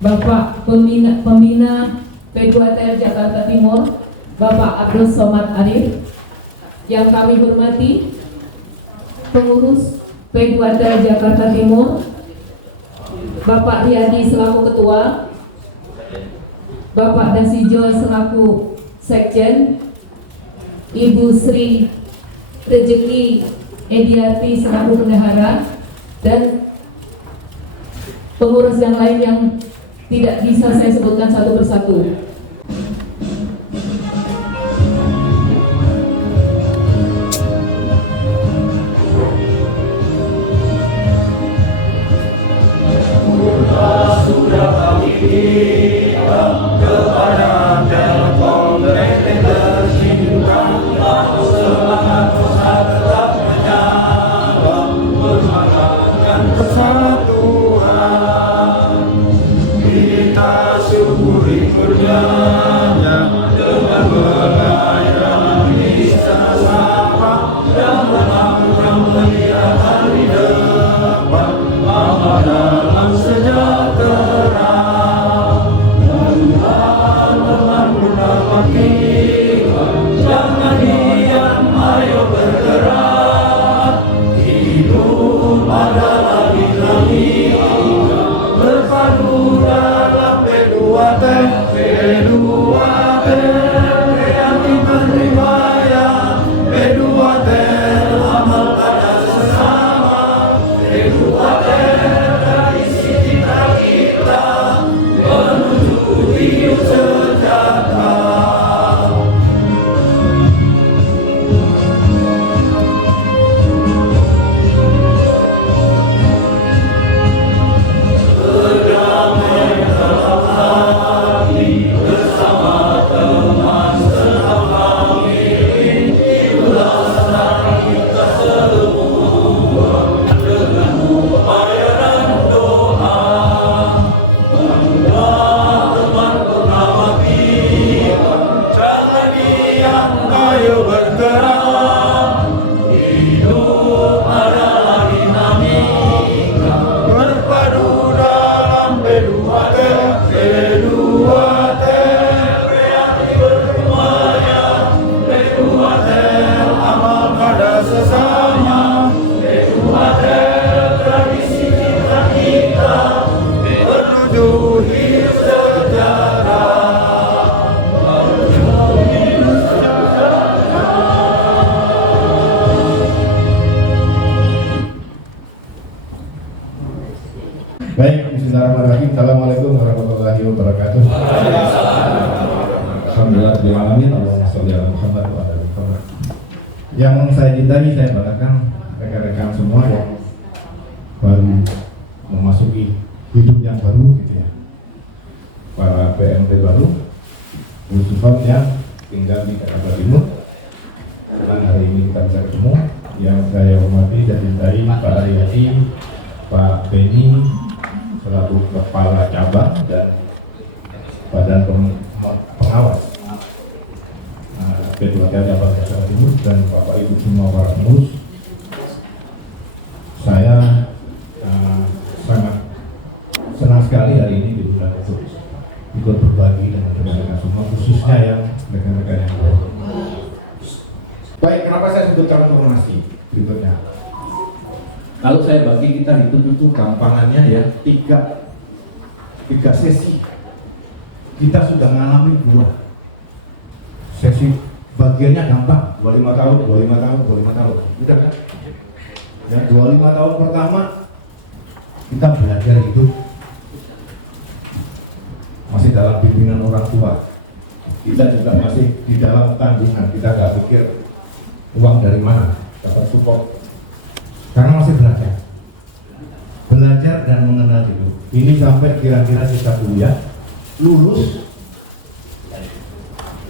Bapak Pembina P2TL Jakarta Timur, Bapak Abdul Somad Arif. Yang kami hormati pengurus P2TL Jakarta Timur, Bapak Riyadi selaku Ketua, Bapak Dasijo selaku Sekjen, Ibu Sri Rejeki Ediati selaku Bendahara, dan pengurus yang lain yang tidak bisa saya sebutkan satu persatu. Sudah kami bilang kepada Telkom PT tercinta, bahwa semangat usaha tetap menyala, bermakanan persatuan. Kita syukuri kurnianya dengan berlayanan bisa sapa dan menangkan melihat hari depan dalam sejahtera. Tuhan bersama kita, jangan diam, ayo bergerak. Hidup adalah dinamika, berpadu dalam P2T, P2T, kreatif berimbaya, P2T, amal pada sesama, P2T, tradisi cita kita, menuju hidup sejahtera. Ayo bergerak, hidup adalah dinamika, berpadu dalam P2T, P2T, kreatif berimbaya, P2T, amal pada sesama, P2T, tradisi cita kita, menuju hidup sejahtera. Baik, bismillahirrahmanirrahim. Assalamualaikum warahmatullahi wabarakatuh. Alhamdulillah, Allahumma sholli ala Muhammad wa ala ali Muhammad. Yang saya cintai, saya banggakan rekan-rekan semua yang baru memasuki hidup yang baru gitu ya. Para PMT baru, khususnya yang tinggal di Jakarta Timur. Senang hari ini kita bisa ketemu. Yang saya hormati dan cintai Pak Riyadi, Pak Beni selaku Kepala Cabang dan Badan Pengawas P2TL Jakarta Timur, dan Bapak Ibu semua para pengurus. Saya sangat senang sekali hari ini diundang untuk ikut berbagi dengan rekan-rekan semua, khususnya yang rekan-rekan yang baru. Baik, kenapa saya sebut transformasi berikutnya? Kalau saya bagi, kita hidup itu gampangannya ya tiga sesi. Kita sudah mengalami dua sesi, bagiannya gampang, 25 tahun, 25 tahun, 25 tahun, udah kan? Ya, 25 tahun pertama kita belajar hidup masih dalam bimbingan orang tua. Kita juga masih di dalam tanggungan, kita nggak pikir uang dari mana, dapat support. Karena masih belajar dan mengenal hidup. Ini sampai kira-kira kita kuliah, lulus,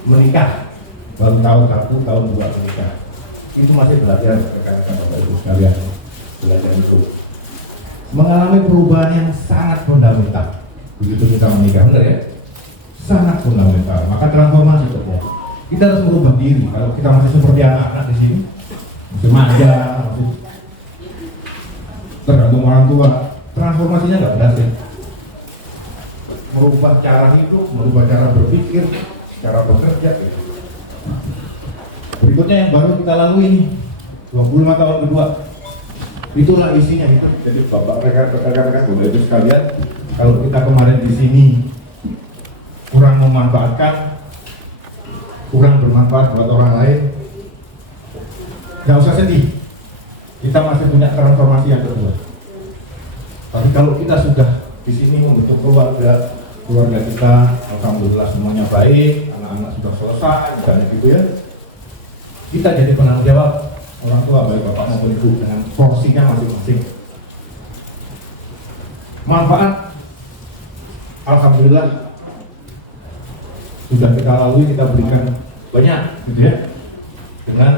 menikah, baru tahun 1, tahun 2 menikah. Itu masih belajar, rekan-rekan Bapak Ibu sekalian, belajar itu. Mengalami perubahan yang sangat fundamental. Begitu kita menikah, benar ya? Sangat fundamental. Maka transformasi terjadi. Kita harus merubah diri. Kalau kita masih seperti anak-anak di sini, masih manja, masih tergantung orang tua, transformasinya nggak berhasil. merubah cara hidup, merubah cara berpikir, cara bekerja. Gitu. Berikutnya yang baru kita lalui ini 25 tahun kedua. Itulah isinya itu. Jadi Bapak rekan-rekan Bapak Ibu sekalian, kalau kita kemarin di sini kurang memanfaatkan, kurang bermanfaat buat orang lain, nggak usah sedih. Kita masih punya transformasi yang kedua. Tapi kalau kita sudah di sini membentuk keluarga kita, alhamdulillah semuanya baik, anak-anak sudah selesai, misalnya gitu ya. Kita jadi penanggung jawab, orang tua baik bapak maupun ibu dengan porsinya masing-masing. Manfaat, alhamdulillah sudah kita lalui, kita berikan banyak, gitu ya. Dengan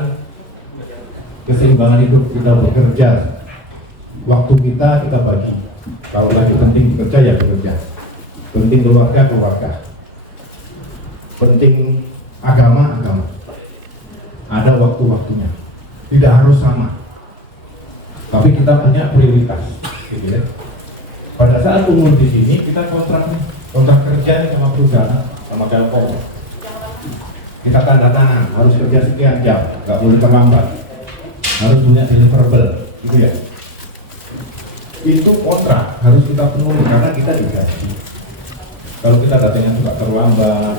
keseimbangan hidup kita bekerja, waktu kita bagi. Kalau lagi penting bekerja ya bekerja, penting keluarga, penting agama. Ada waktu-waktunya, tidak harus sama, tapi kita punya prioritas, gitu ya. Pada saat umur di sini kita kontrak kerja sama perusahaan, sama Telkom. Kita tanda tangan, harus kerja sekian jam, nggak boleh terlambat, harus punya deliverable, gitu ya. Itu kontrak harus kita penuhi karena kita digaji. Kalau kita datangnya suka terlambat,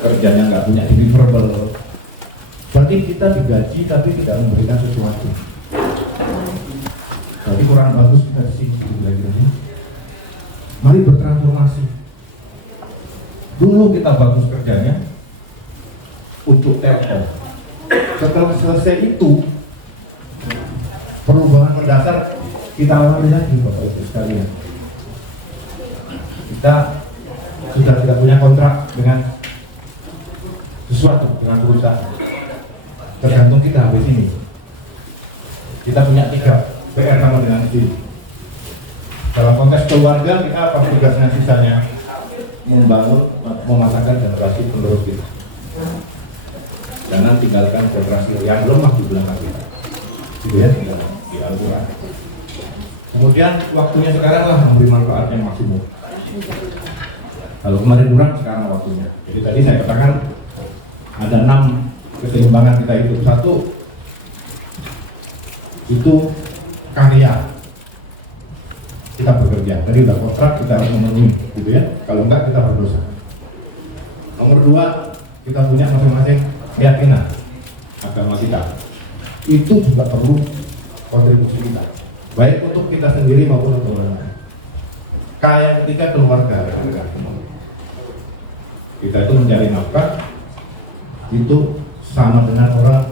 kerjanya nggak punya deliverable, berarti kita digaji tapi tidak memberikan sesuatu. Berarti kurang bagus kita di sini. Mari bertransformasi. Dulu kita bagus kerjanya untuk Telkom. Setelah selesai itu, perubahan mendasar kita alami lagi, Bapak Ibu sekalian. Kita sudah tidak punya kontrak dengan sesuatu, dengan perusahaan. Tergantung kita habis ini. Kita punya 3 PR sama dengan istri. Dalam konteks keluarga kita apa tugasnya sisanya? Membangun, memasakkan generasi penerus kita. Jangan tinggalkan generasi yang lemah di belakang kita. Gitu ya, tinggal di Al-Quran. Kemudian waktunya sekarang lah memberi manfaat yang maksimum. Kalau kemarin kurang, sekarang waktunya. Jadi tadi saya katakan ada 6 keseimbangan kita itu. 1 itu karya, kita bekerja. Tadi udah kontrak, kita harus memenuhi, gitu ya. Kalau enggak kita berdosa. Nomor 2, kita punya masing-masing keyakinan agama kita. Itu juga perlu kontribusi kita, baik untuk kita sendiri maupun untuk orang lain. Kayak ketika keluarga, kita itu mencari nafkah, itu sama dengan orang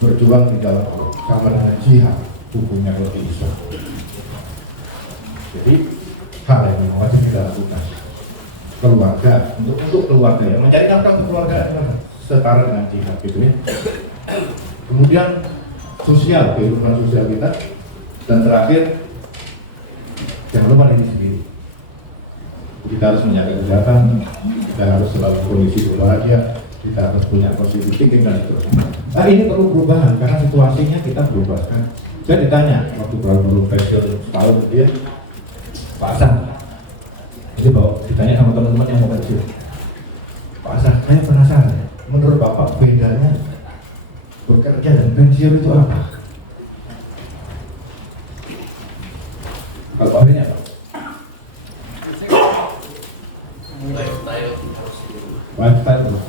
berjuang di dalam Allah, sama dengan jihad, hukumnya lebih Islam. Jadi hal yang wajib kita lakukan. Keluarga, untuk keluarga ya, mencari nafkah untuk keluarga setara dengan jihad, gitu ya. Kemudian sosial, kehidupan sosial kita. Dan terakhir, jangan lupa diri sendiri. Kita harus menjaga kesehatan, kita harus selalu kondisi bahagia, kita harus punya positif thinking dan seterusnya. Nah ini perlu perubahan karena situasinya kita berubah kan. Saya ditanya waktu baru pensiun setahun dia, Pak Hasan, jadi bawa ditanya sama teman-teman yang mau pensiun, Pak Hasan, saya penasaran, menurut Bapak bedanya bekerja dan pensiun itu apa? Kalau Pak Benya apa? Lifestyle terus.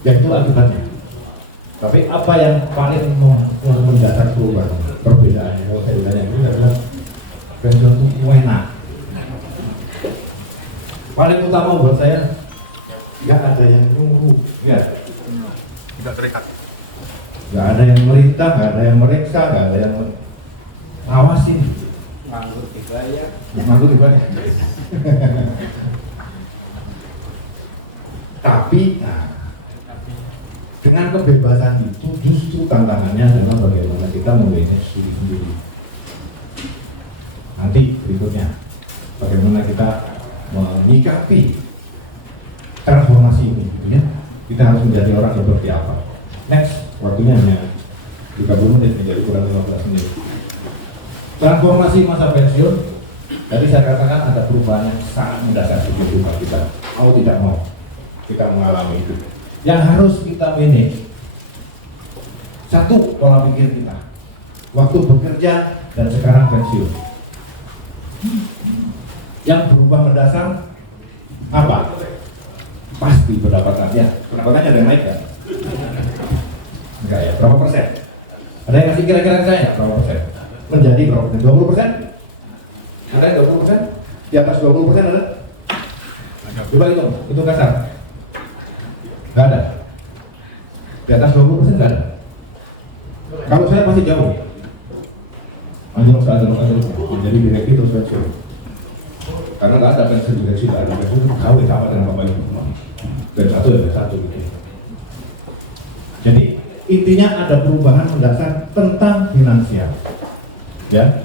Ya itu akibatnya. Tapi apa yang paling mendasar perubahan perbedaannya? Kalau saya ditanya itu adalah pensiun itu enak. Paling utama buat saya nggak ada yang nunggu, ya. Tidak terikat. Nggak ada yang merintah, nggak ada yang meriksa, nggak ada yang ngawasin. Nganggur dibayar. Nganggur dibayar. Tapi, dengan kebebasan itu justru tantangannya adalah bagaimana kita memanage diri sendiri. Nanti berikutnya, bagaimana kita menyikapi transformasi ini, gitu ya. Kita harus menjadi orang seperti apa. Next, waktunya hanya 30 menit menjadi kurang 15 menit. Transformasi masa pensiun Jadi saya katakan ada perubahan yang sangat mendasar di kehidupan kita. Mau tidak mau, kita mengalami itu. Yang harus kita manage, satu, pola pikir kita. Waktu bekerja dan sekarang pensiun. Yang berubah mendasar apa? Pasti pendapatannya. Pendapatannya ada yang naik kan? Enggak ya, berapa persen? Ada yang ngasih kira-kira ke saya? Berapa persen? Menjadi berapa persen? 20%? Ada yang 20%? Di atas 20% ada? Coba itu kasar. Nggak ada. Di atas 20% nggak ada. Kalau saya masih jauh. Anjlok. Jadi direksi terus pensiun. Karena nggak ada pensiun direksi, nggak ada pensiun itu kawin sama dengan bapak ibu. Dan satu ya satu gitu. Jadi intinya ada perubahan mendasar tentang finansial. Ya.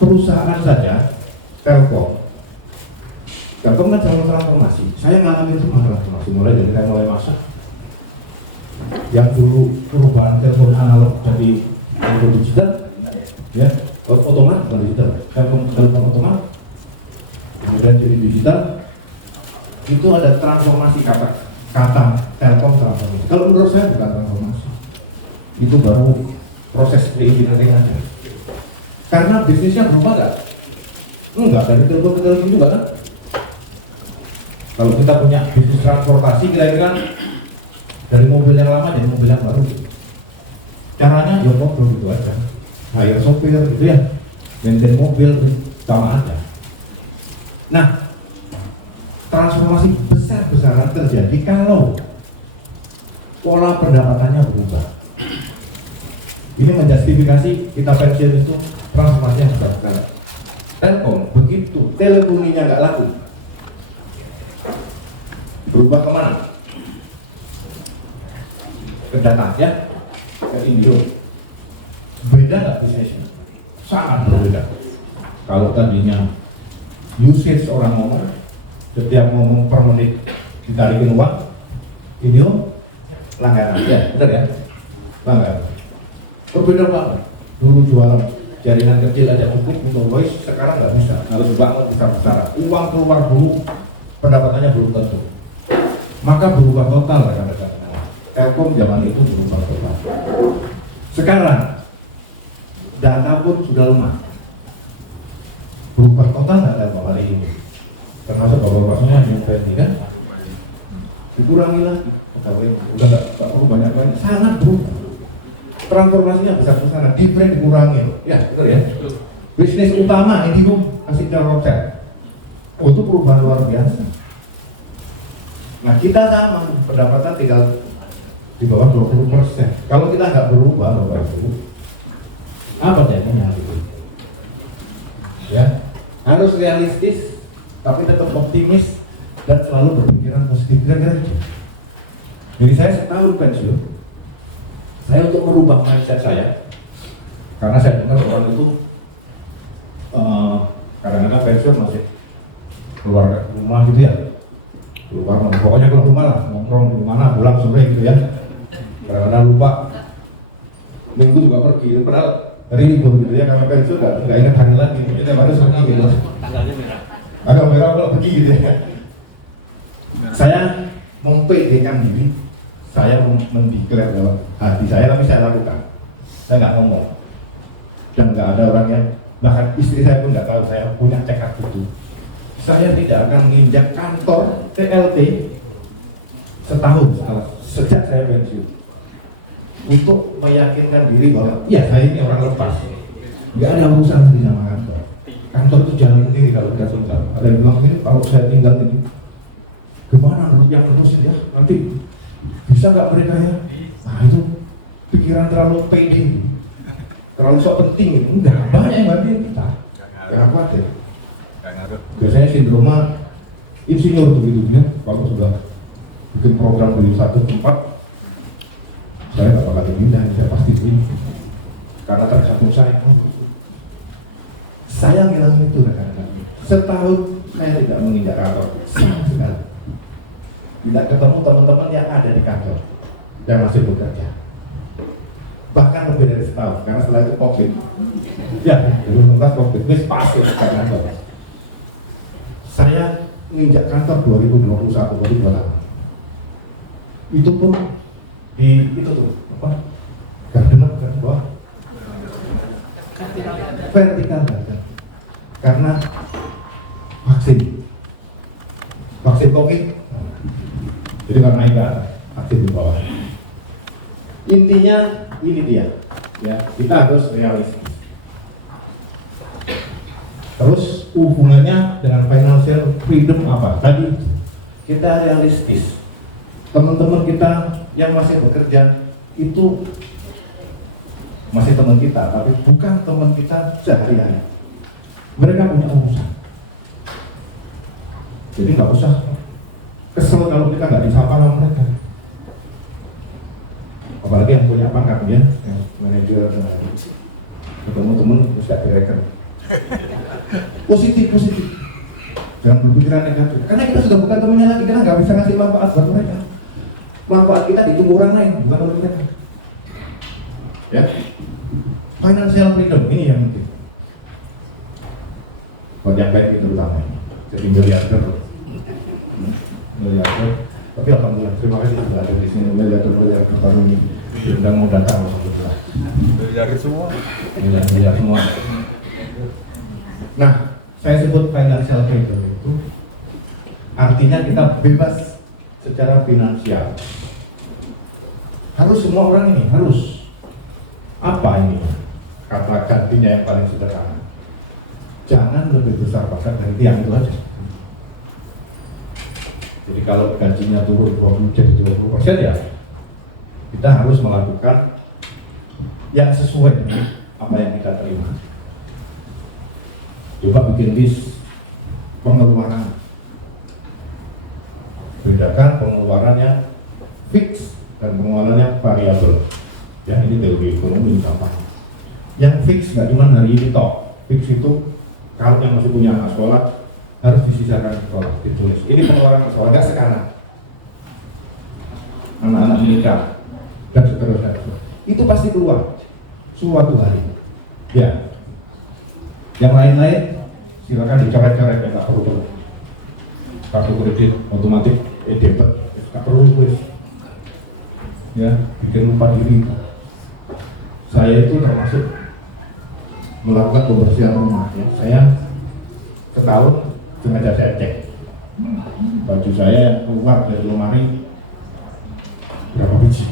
Perusahaan saja, Telkom kan sama transformasi. Saya ngalamin semua transformasi, mulai dari saya mulai masak. Yang dulu perubahan telepon analog jadi telepon digital, ya, otomatis bukan digital, telepon otomatis, kemudian jadi digital. Itu ada transformasi kata Telkom transformasi. Kalau menurut saya bukan transformasi, itu baru proses re-engineering aja. Karena bisnisnya berubah nggak? Enggak, dari telepon ke telepon juga kan? Kalau kita punya bisnis transportasi, kira-kira dari mobil yang lama jadi mobil yang baru. Caranya ya ngobrol gitu aja. Hire sopir gitu ya, maintain mobil sama aja. Nah, transformasi besar-besaran terjadi kalau pola pendapatannya berubah. Ini menjustifikasi kita pensiun itu transformasi yang besar-besaran. Telkom begitu telefoninya nggak laku, berubah kemana? Ke data ya, ke Indo. Beda nggak bisnisnya? Sangat berbeda. Kalau tadinya usage orang ngomong, setiap ngomong per menit ditarikin uang, video langganan ya, benar ya? Langganan. Berbeda banget. Dulu jualan jaringan kecil aja cukup untuk voice, sekarang nggak bisa. Harus banget besar-besaran. Uang keluar dulu, pendapatannya belum tentu. Maka berubah total rekan-rekan. Telkom zaman itu berubah total. Sekarang data pun sudah lemah. Berubah total nggak Telkom hari ini? Termasuk bapak-bapaknya yang tadi kan? Dikurangi lagi. Udah nggak perlu banyak-banyak. Sangat berubah. Transformasinya besar-besaran, di brand dikurangi. Ya, betul ya. Bisnis utama Indigo kasih Telkomsel. Oh, itu perubahan luar biasa. Nah, kita sama pendapatan tinggal di bawah 20%. Kalau kita nggak berubah, Bapak Ibu, apa jadinya gitu? Ya, harus realistis, tapi tetap optimis dan selalu berpikiran positif. Kira-kira gitu. Jadi saya setahun pensiun, saya untuk merubah mindset saya, karena saya dengar orang itu kadang-kadang pensiun masih keluar rumah gitu ya. Keluar, pokoknya keluar rumah lah, nongkrong di mana, pulang sore gitu ya. Karena lupa minggu juga pergi, padahal ribut gitu ya, karena pensiun nggak ingat hari lagi, kita harus pergi gitu. Agak merah kalau pergi gitu ya. Saya mempedekan diri, saya mendeklar dalam hati saya, tapi saya lakukan. Saya nggak ngomong, dan nggak ada orang yang, bahkan istri saya pun nggak tahu saya punya tekad itu. Saya tidak akan menginjak kantor TLT setahun sejak saya pensiun, untuk meyakinkan diri bahwa ya saya ini orang lepas, nggak ada urusan di sama kantor. Kantor itu jalan sendiri kalau kita tinggal. Ada yang bilang ini kalau saya tinggal ini gimana menurut yang nerusin ya, nanti bisa nggak mereka ya? Nah itu pikiran terlalu pede, terlalu sok penting. Enggak, banyak yang bantuin kita, jangan khawatir. Biasanya sindroma insinyur begitu ya, kalau sudah bikin program di satu tempat, saya nggak bakal pindah, saya pasti ini karena tergantung saya. Saya ngilang itu rekan-rekan. Setahun saya tidak menginjak kantor sama sekali. Tidak ketemu teman-teman yang ada di kantor dan masih bekerja. Bahkan lebih dari setahun, karena setelah itu COVID, Ya, 2016 COVID, wis pas ya kantor. Saya nginjak kantor 2021 baru 28. Itu pun di itu tuh apa? Garden kan bawah. Vertikal garden. Karena vaksin COVID. Jadi karena itu vaksin di bawah. Intinya ini dia, ya kita harus realistis. Terus hubungannya dengan financial freedom apa? Tadi kita realistis. Teman-teman kita yang masih bekerja itu masih teman kita, tapi bukan teman kita sehari-hari. Mereka punya urusan. Jadi nggak usah kesel kalau kita nggak disapa sama mereka. Apalagi yang punya pangkat ya, yang manajer, ketemu teman terus gak direkan. Positif. Jangan berpikiran negatif. Karena kita sudah bukan temannya lagi, kita nggak bisa ngasih manfaat buat mereka. Manfaat kita ditunggu orang lain, bukan oleh mereka. Ya, financial freedom ini yang penting. Buat yang baik itu terutama ini. Jadi miliarder. Tapi alhamdulillah, terima kasih sudah ada di sini. Miliarder baru ini sudah mau datang alhamdulillah. Miliarder semua. Nah, saya sebut financial freedom itu artinya kita bebas secara finansial. Harus semua orang ini harus. Apa ini? Kata gantinya yang paling sederhana. Jangan lebih besar pasak dari tiang itu aja. Jadi kalau gajinya turun 20 jadi 20% ya kita harus melakukan yang sesuai dengan apa yang kita terima. Coba bikin list pengeluaran. Bedakan pengeluarannya fix dan pengeluarannya variabel. Ya, ini teori ekonomi gampang. Yang fix nggak cuma hari ini toh. Fix itu kalau yang masih punya anak sekolah harus disisakan sekolah, ditulis. Ini pengeluaran sekolah, nggak sekarang. Anak-anak menikah dan seterusnya. Itu pasti keluar suatu hari. Ya. Yang lain-lain silakan dicoret-coret, nggak perlu. Kartu kredit otomatis debit, nggak perlu tulis. Ya, bikin lupa diri. Saya itu termasuk melakukan pembersihan rumah. Ya. Saya setahun sengaja saya cek baju saya keluar dari lemari berapa biji.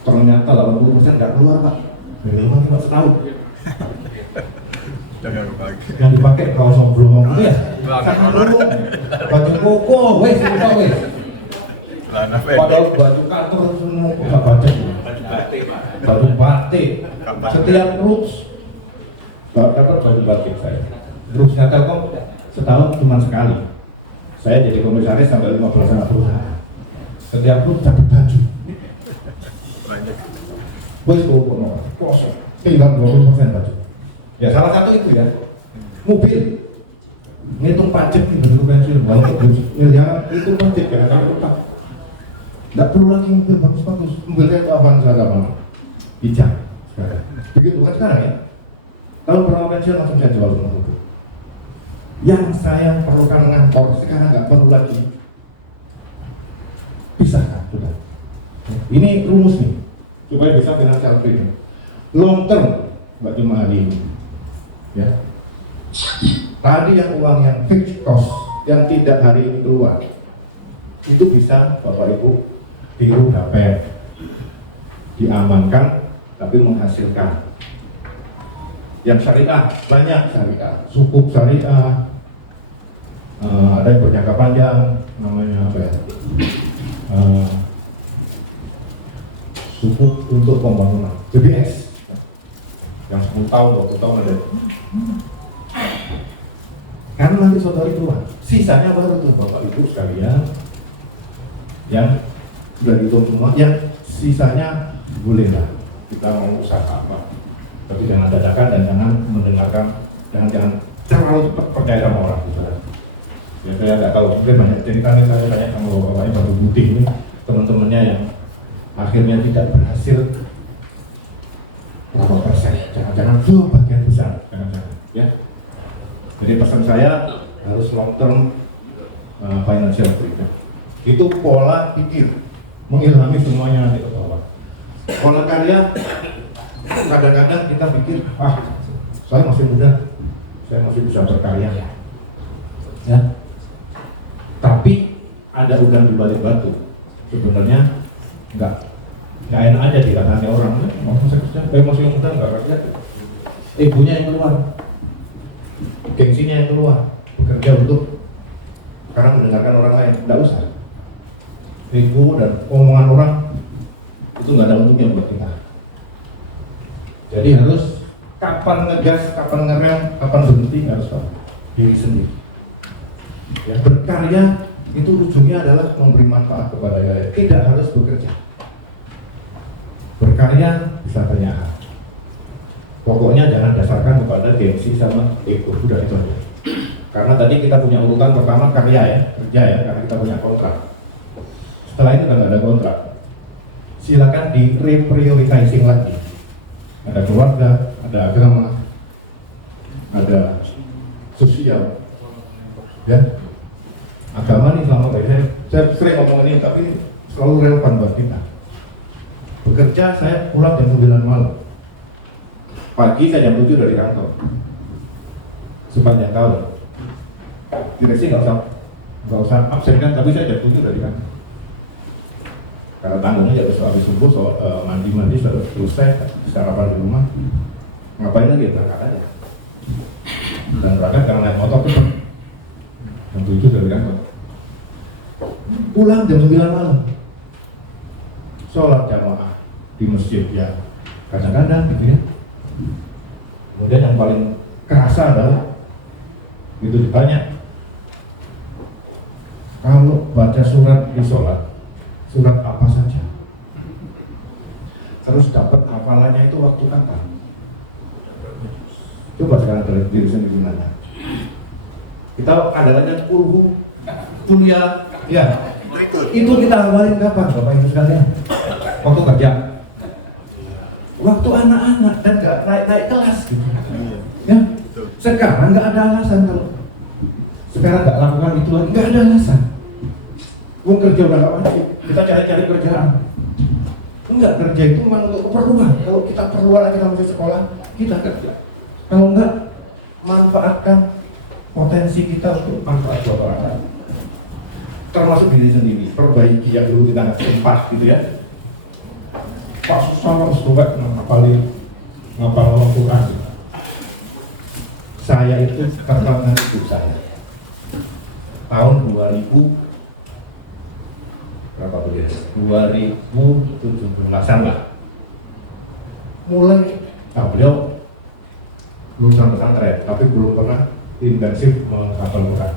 Ternyata 80% nggak keluar pak. Dari lemari pak setahun. Yang dipakai kaos oblong itu ya. Baju koko, wes. Padahal baju kantor semua nggak baju batik. Setiap terus dapat baju batik saya. Terusnya Telkom setahun cuma sekali. Saya jadi komisaris sampai 15 anak perusahaan. Setiap terus dapat baju. Wes kosong. Tinggal 20% baju. Ya salah satu itu ya. Mobil. Ngitung pajak nih untuk pensiun. Walaupun miliar itu pajak ya. Nggak perlu lagi mobil bagus-bagus. Mobil saya itu Avanza sama hijau sekarang. Begitu kan sekarang ya. Kalau pernah pensiun langsung saya jual rumah itu. Yang saya perlukan ngantor sekarang nggak perlu lagi. Bisa kan? Sudah. Ini rumus nih supaya bisa financial freedom. Long term, nggak cuma hari ini. Ya. Tadi yang uang yang fixed cost yang tidak hari ini keluar itu bisa Bapak Ibu tiru dapat diamankan tapi menghasilkan. Yang syariah banyak syariah, sukuk syariah, ada yang berjangka panjang namanya apa ya? Sukuk untuk pembangunan JBS yang 10 tahun, 20 tahun ada. Karena nanti saudari keluar, sisanya baru tuh Bapak Ibu sekalian yang sudah dihitung semua, yang sisanya bolehlah kita mau usaha apa, tapi jangan dadakan dan jangan mendengarkan, jangan terlalu cepat percaya sama orang. Ya saya nggak tahu, mungkin banyak cerita nih, saya banyak sama bapaknya Baru Putih ini, teman-temannya yang akhirnya tidak berhasil berapa persen, jangan-jangan Jadi pesan saya harus long term financial freedom. Itu pola pikir, mengilhami semuanya nanti ke bawah. Pola karya, kadang-kadang kita pikir, saya masih muda, saya masih bisa berkarya. Ya. Tapi ada udang di balik batu. Sebenarnya nggak enak aja dikatakan orang, masih muda nggak kerja. Egonya yang keluar, gengsinya yang keluar, bekerja untuk sekarang mendengarkan orang lain, tidak usah. Ego dan omongan orang itu nggak ada untungnya buat kita. Jadi harus kapan ngegas, kapan ngerem, kapan berhenti harus tahu diri sendiri. Ya, berkarya itu ujungnya adalah memberi manfaat kepada yang lain, tidak harus bekerja. Berkarya bisa ternyata. Pokoknya jangan dasarkan kepada gengsi sama ego, udah itu aja. Karena tadi kita punya urutan pertama karya ya, kerja ya, karena kita punya kontrak. Setelah itu nggak ada kontrak. Silakan di reprioritizing lagi. Ada keluarga, ada agama, ada sosial, ya. Agama nih selama ini saya sering ngomong ini, tapi selalu relevan buat kita. Bekerja saya pulang jam 9 malam. Pagi saya jam 7 dari kantor. Sepanjang tahun. Direksi nggak usah absen kan, tapi saya jam 7 dari kantor. Karena tanggungnya jam habis subuh, mandi sudah selesai, sarapan di rumah. Ngapain lagi? Berangkat aja. Dan berangkat karena naik motor tuh jam 7 dari kantor. Pulang jam 9 malam. Sholat jamaah di masjid ya kadang-kadang gitu ya. Kemudian yang paling kerasa adalah itu ditanya, kalau baca surat di sholat, surat apa saja, harus dapat hafalannya itu waktu kapan? Coba sekarang dari diri sendiri nanya. Kita andalannya kuliah, ya itu kita awalin kapan Bapak Ibu sekalian? Waktu kerja, waktu anak-anak dan nggak naik kelas gitu. Ya, sekarang nggak ada alasan kalau sekarang nggak lakukan itu lagi, nggak ada alasan. Mau kerja udah nggak wajib, kita cari kerjaan. Enggak, kerja itu memang untuk keperluan. Kalau kita perluan kita masih sekolah, kita kerja. Kalau enggak, manfaatkan potensi kita untuk manfaat buat orang lain. Termasuk diri sendiri, perbaiki yang dulu kita nggak sempat gitu ya. Pak susah harus buat ngapal Al-Quran. Saya itu karena ibu saya tahun 2000 berapa tuh ya? 2017-an lah. Mulai, beliau lulusan pesantren, tapi belum pernah intensif menghafal Quran.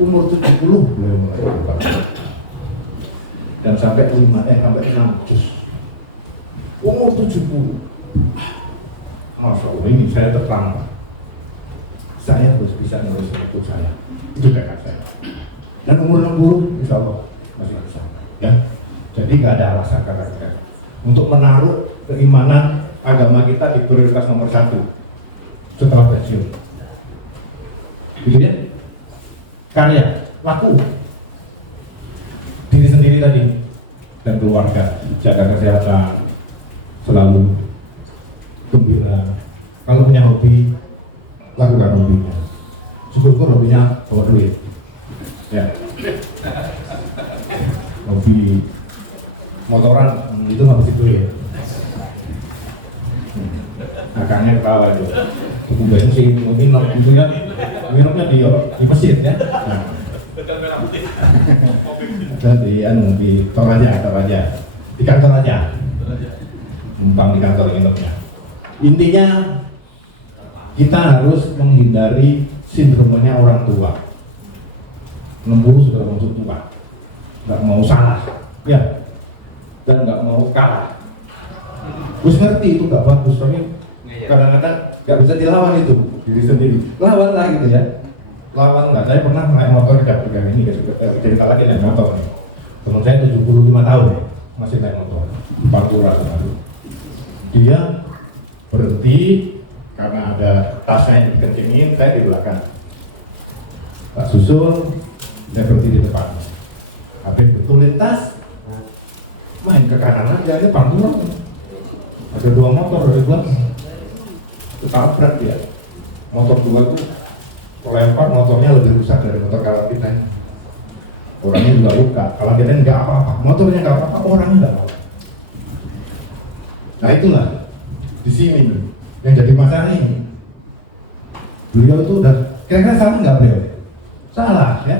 Umur 70 beliau mulai menghafal dan sampai 6 juz. Umur 70. Masya Allah, ini saya tertantang. Saya harus bisa menerus ikut saya. Itu tekad saya. Dan umur 60, insya Allah masih bisa. Ya, jadi nggak ada alasan kata kita untuk menaruh keimanan agama kita di prioritas nomor 1 setelah pensiun. Gitu ya. Karya, laku, diri sendiri tadi dan keluarga, jaga kesehatan, selalu gembira. Kalau punya hobi, lakukan hobinya. Syukur hobinya bawa duit. Ya. Hobi motoran itu nggak mesti duit. Akangnya ketawa itu. Kemudian sih minum gitu ya, minumnya di masjid ya. Nah. Jadi di Toraja, di kantor aja. Numpang di kantor minumnya. Intinya kita harus menghindari sindromenya orang tua. 60 sudah masuk tua, nggak mau salah, ya, dan nggak mau kalah. Gus ngerti itu nggak bagus, tapi kadang-kadang nggak bisa dilawan itu diri sendiri. Lawan lah gitu ya, lawan nggak. Saya pernah naik motor dekat dengan ini, cerita lagi naik motor. Teman saya 75 tahun ya, masih naik motor, Pantura. Dia berhenti karena ada tasnya yang dikencingin, saya di belakang. Tak susul, saya berhenti di depan. Habis betulin tas, main ke kanan aja, ini pantulan. Ada 2 motor dari belakang, ketabrak dia. Motor 2 itu lempar, motornya lebih rusak dari motor karantina. Orangnya juga luka, karantina nggak apa-apa, motornya nggak apa-apa, orangnya nggak apa-apa. Nah itulah di sini yang jadi masalah ini. Beliau itu udah kira-kira salah nggak beliau? Salah ya.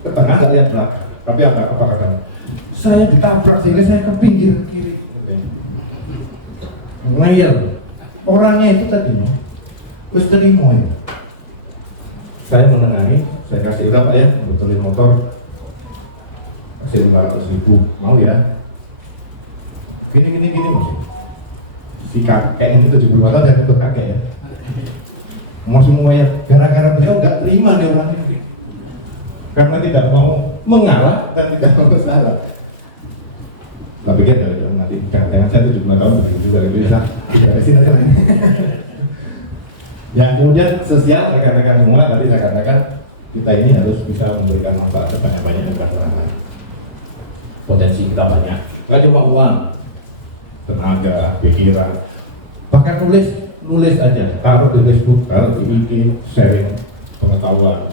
Ke tengah nggak lihat belakang. Tapi apa katanya? Saya ditabrak sehingga saya ke pinggir kiri. Ngeyel. Orangnya itu tadinya terus terima ya. Saya menengahi, saya kasih udah Pak ya, betulin motor, kasih 500.000, mau ya? Gini mas. Si kakek itu 75 tahun dan ikut kakek ya. Mau semuanya gara-gara beliau nggak terima nih orang ini, karena tidak mau mengalah dan tidak mau salah. Tapi kan nanti jangan saya 75 tahun juga bisa. Yang kemudian sosial rekan-rekan semua tadi saya katakan kita ini harus bisa memberikan manfaat sebanyak-banyaknya kepada orang lain. Potensi kita banyak, nggak cuma uang, tenaga, pikiran, bahkan nulis aja, taruh di Facebook, taruh di IG, sharing pengetahuan.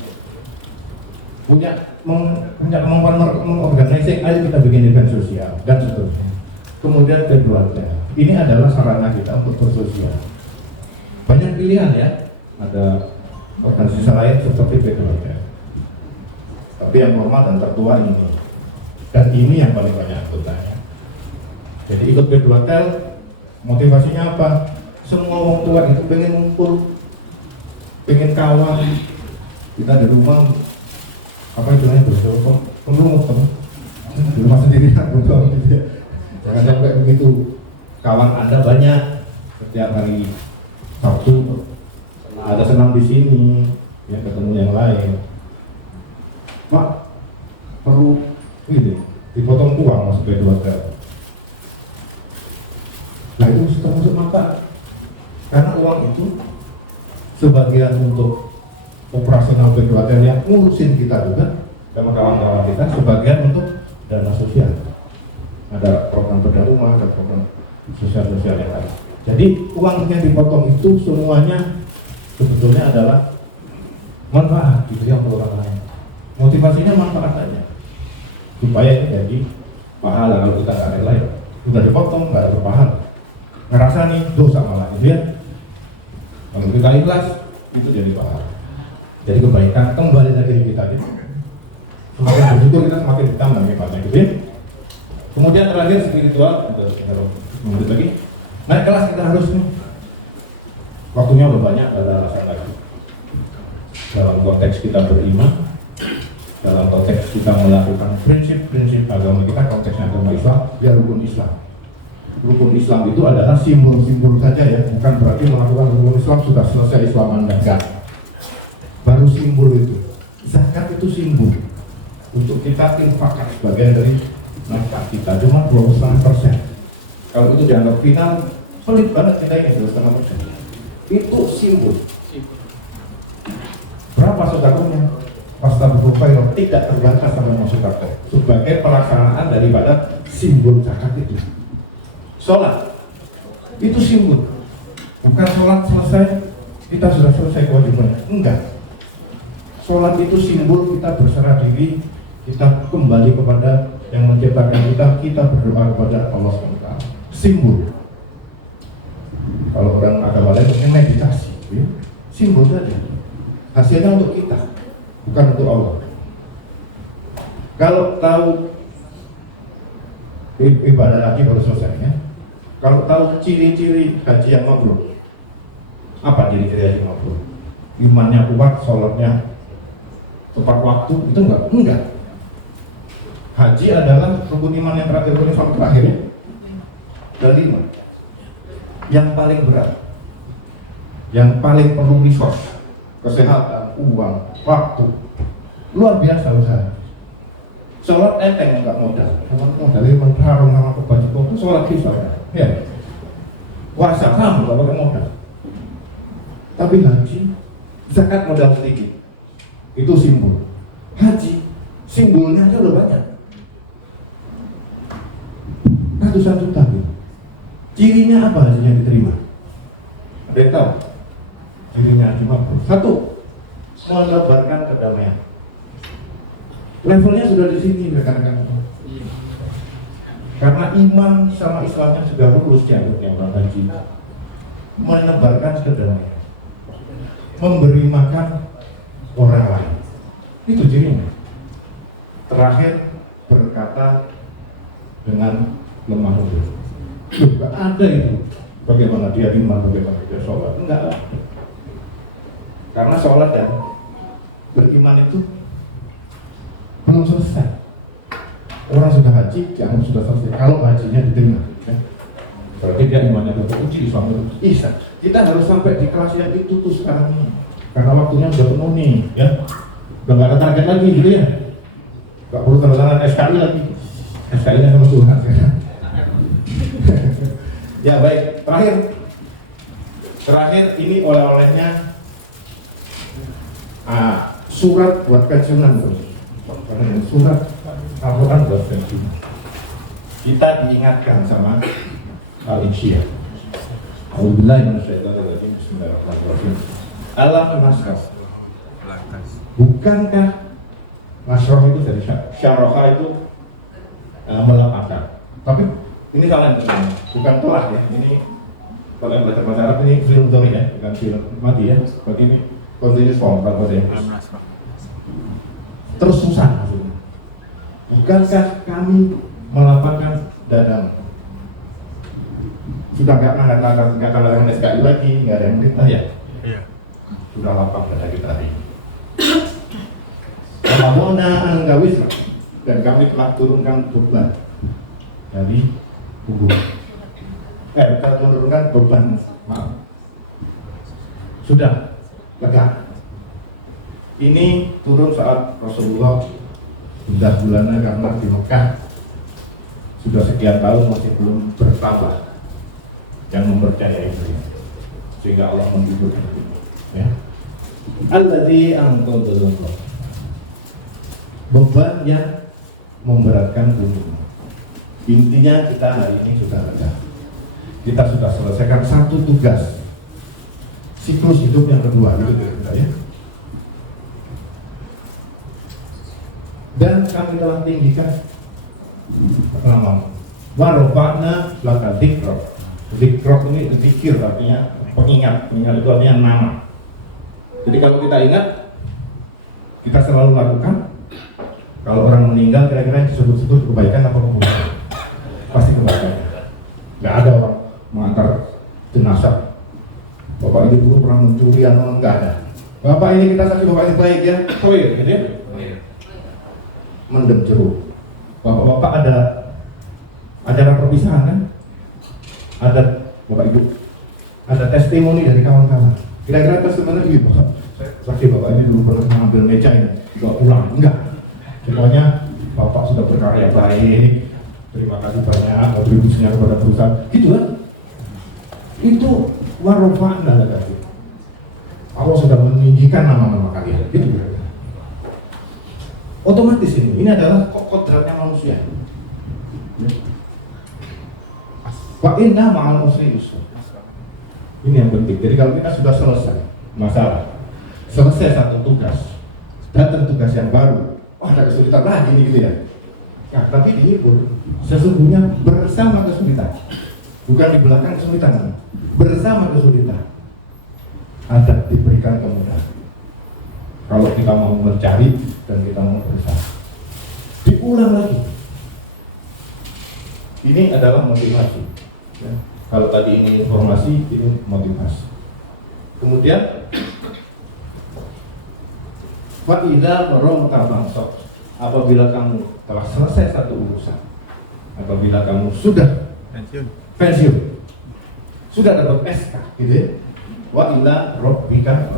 Punya kemampuan mengorganisasi, ayo kita bikin event sosial dan seterusnya. Kemudian keduanya, ini adalah sarana kita untuk bersosial. Banyak pilihan ya, ada organisasi lain seperti keduanya. Tapi yang normal dan tertua ini, dan ini yang paling banyak anggotanya. Jadi ikut P2Tel, motivasinya apa? Semua orang tua itu pengen ngumpul, pengen kawan. Kita di rumah, apa istilahnya bersama, pengrumah di rumah sendiri, jangan sampai begitu. Kawan Anda banyak, setiap hari Sabtu ada senam di sini, ya ketemu yang lain. Pak, perlu ini dipotong uang masuk P2Tel. Nah itu termasuk manfaat, karena uang itu sebagian untuk operasional P2Tel yang ngurusin kita juga sama kawan-kawan kita, sebagian untuk dana sosial. Ada program bedah rumah, ada program sosial-sosial yang lain. Jadi uang yang dipotong itu semuanya sebetulnya adalah manfaat diberikan untuk orang lain. Motivasinya manfaat saja, supaya ini jadi pahala. Kalau kita nggak rela ya udah dipotong, nggak ada pahala, ngerasa nih dosa malah gitu ya. Kalau kita ikhlas itu jadi pahala, jadi kebaikan kembali dari kita gitu. Semakin bersyukur kita semakin ditambah hebatnya gitu ya. Kemudian terakhir spiritual, menurut lagi naik kelas kita harus nih. Waktunya udah banyak, ada alasan lagi. Dalam konteks kita beriman, dalam konteks kita melakukan prinsip-prinsip agama kita, konteksnya agama Islam, dia rukun Islam. Rukun Islam itu adalah simbol-simbol saja ya, bukan berarti melakukan rukun Islam sudah selesai Islam Anda, enggak. Baru simbol itu. Zakat itu simbol untuk kita infakkan sebagian dari nafkah kita, cuma 2,5%. Kalau itu dianggap final, pelit banget kita ini 2,5%. Itu simbol. Berapa sodakonya? Astagfirullah, tidak terbatas sama sodako. Sebagai pelaksanaan daripada simbol zakat itu. Sholat itu simbol. Bukan sholat selesai kita sudah selesai kewajiban. Enggak. Sholat itu simbol kita berserah diri, kita kembali kepada yang menciptakan kita berdoa kepada Allah SWT. Simbol. Kalau orang agama lain mungkin meditasi, ya? Simbol saja. Hasilnya untuk kita, bukan untuk Allah. Kalau tahu ibadah haji baru selesai, ya? Kalau tahu ciri-ciri haji yang mabrur, apa ciri-ciri haji mabrur? Imannya kuat, sholatnya tepat waktu, itu enggak. Haji adalah rukun iman yang terakhir, rukun Islam terakhir ya. Dan 5 yang paling berat, yang paling perlu resource, kesehatan, uang, waktu, luar biasa usaha. Sholat enteng enggak modal, dari mentarung sama baju kotor, sholat bisa ya. Puasa sama enggak pakai modal. Tapi haji, zakat modal sedikit. Itu simbol. Haji, simbolnya aja udah banyak. Ratusan juta gitu. Cirinya apa hajinya diterima? Ada yang tahu? Cirinya haji mabrur. Satu, menebarkan kedamaian. Levelnya sudah di sini rekan-rekan. Karena iman sama Islamnya sudah lurus jalurnya orang haji. Menebarkan kedamaian, memberi makan orang lain. Itu cirinya. Terakhir berkata dengan lemah lembut. Tidak ada itu. Bagaimana dia iman, bagaimana dia sholat? Enggak lah. Karena sholat dan beriman itu belum selesai. Orang sudah haji, dianggap sudah selesai. Kalau hajinya diterima, ya. Berarti dia imannya teruji, Islamnya bisa. Kita harus sampai di kelas yang itu tuh sekarang ini. Karena waktunya udah penuh nih, ya. Udah nggak ada target lagi, gitu ya. Nggak perlu tanda tangan SKI lagi. SKI-nya sama Tuhan. Ya baik, terakhir ini oleh-olehnya surat buat pensiunan, surat Al-Quran buat pensiunan. Kita diingatkan sama Al-Insya. Bismillahirrahmanirrahim. Alam nasrah. Bukankah nasrah itu dari syarokah itu melapangkan? Tapi ini salah, bukan telah ya. Ini kalau yang belajar bahasa Arab ini film zombie ya, bukan film mati ya. Berarti ini continuous form kalau bahasa Inggris. Terus susah maksudnya. Bukankah kami melapangkan dadamu? Sudah nggak ada SKI lagi, nggak ada yang perintah ya? Iya. Sudah lapang dada kita hari ini. Ramadana anggawis, dan kami telah turunkan beban dari punggung. Kita menurunkan beban, maaf. Sudah lega. Ini turun saat Rasulullah sudah bulannya karena di Mekah sudah sekian tahun masih belum bertambah yang mempercayai itu, sehingga Allah menghidupkan itu. Ya. Alladzi anqadha, beban yang memberatkan punggungmu. Intinya kita hari ini sudah lega. Kita sudah selesaikan satu tugas siklus hidup yang kedua, gitu kita ya. Dan kami telah tinggikan nama warofana laka dzikra. Dzikra ini zikir artinya pengingat itu artinya nama. Jadi kalau kita ingat, kita selalu lakukan. Kalau orang meninggal, kira-kira yang disebut-sebut kebaikan apa keburukan? Pasti kebaikan. Nggak ada orang mengantar jenazah. Bapak ini dulu pernah mencuri atau enggak ada. Bapak ini kita saksi bapak ini baik ya, clear, gitu ya. Mendem jeruk. Bapak-bapak ada acara perpisahan kan? Ada bapak ibu, ada testimoni dari kawan-kawan. Kira-kira testimoni ini bapak, saksi bapak ini dulu pernah mengambil meja ini, bawa pulang, enggak. Pokoknya bapak sudah berkarya baik. Terima kasih banyak kontribusinya kepada perusahaan. Gitu kan? Itu warofa'na laka. Allah sudah meninggikan nama-nama kalian. Gitu kan? Otomatis ini adalah kodratnya manusia. Wa inna ma'al usri yusra. Ini yang penting. Jadi kalau kita sudah selesai masalah, selesai satu tugas, datang tugas yang baru, ada kesulitan lagi nih gitu ya. Nah, tapi dihibur. Sesungguhnya bersama kesulitan, bukan di belakang kesulitan, bersama kesulitan ada diberikan kemudahan. Kalau kita mau mencari dan kita mau berusaha, diulang lagi. Ini adalah motivasi. Ya. Kalau tadi ini informasi, ini motivasi. Kemudian, wa idza qara'ta bangsok, apabila kamu telah selesai satu urusan, apabila kamu sudah pensiun, sudah dapat SK, gitu ya. Wa ila rabbika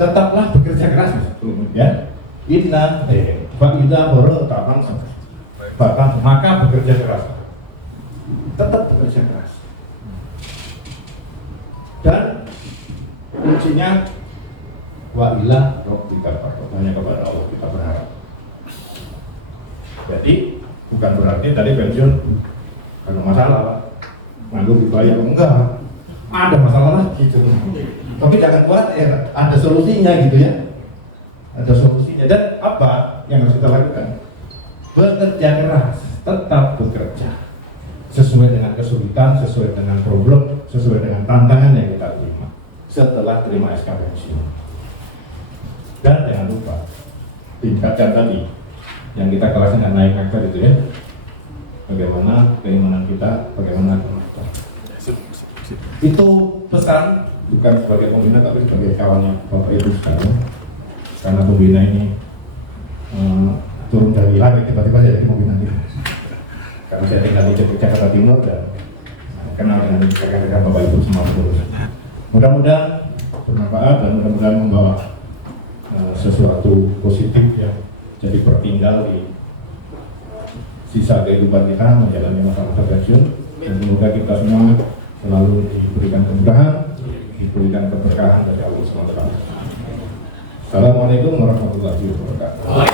tetaplah bekerja keras, ya. Inna fa idza qara'ta bangsok, maka bekerja keras. Tetap bekerja keras. Dan kuncinya wa ila rabbika farghab, hanya kepada Allah kita berharap. Jadi bukan berarti tadi pensiun ada masalah, nganggur dibayar, enggak, ada masalah lagi gitu. Tapi jangan khawatir, ada solusinya gitu ya, ada solusinya. Dan apa yang harus kita lakukan? Bekerja keras, tetap bekerja sesuai dengan kesulitan, sesuai dengan problem, sesuai dengan tantangan yang kita terima setelah terima SK pensiun. Dan jangan lupa tingkatkan tadi yang kita kelasnya naik aktor itu ya, bagaimana keimanan kita, bagaimana kita. Itu pesan bukan sebagai pembina tapi sebagai kawannya Bapak Ibu sekalian, karena pembina ini turun dari langit tiba-tiba jadi pembina ini. Karena saya tinggal di Jakarta Timur dan kenal dengan rekan-rekan Bapak Ibu semua terus. Mudah-mudahan bermanfaat dan mudah-mudahan membawa sesuatu positif ya, jadi pertinggal di sisa kehidupan kita menjalani masa-masa pensiun. Dan semoga kita semua selalu diberikan kemudahan, diberikan keberkahan dari Allah SWT. Assalamualaikum warahmatullahi wabarakatuh.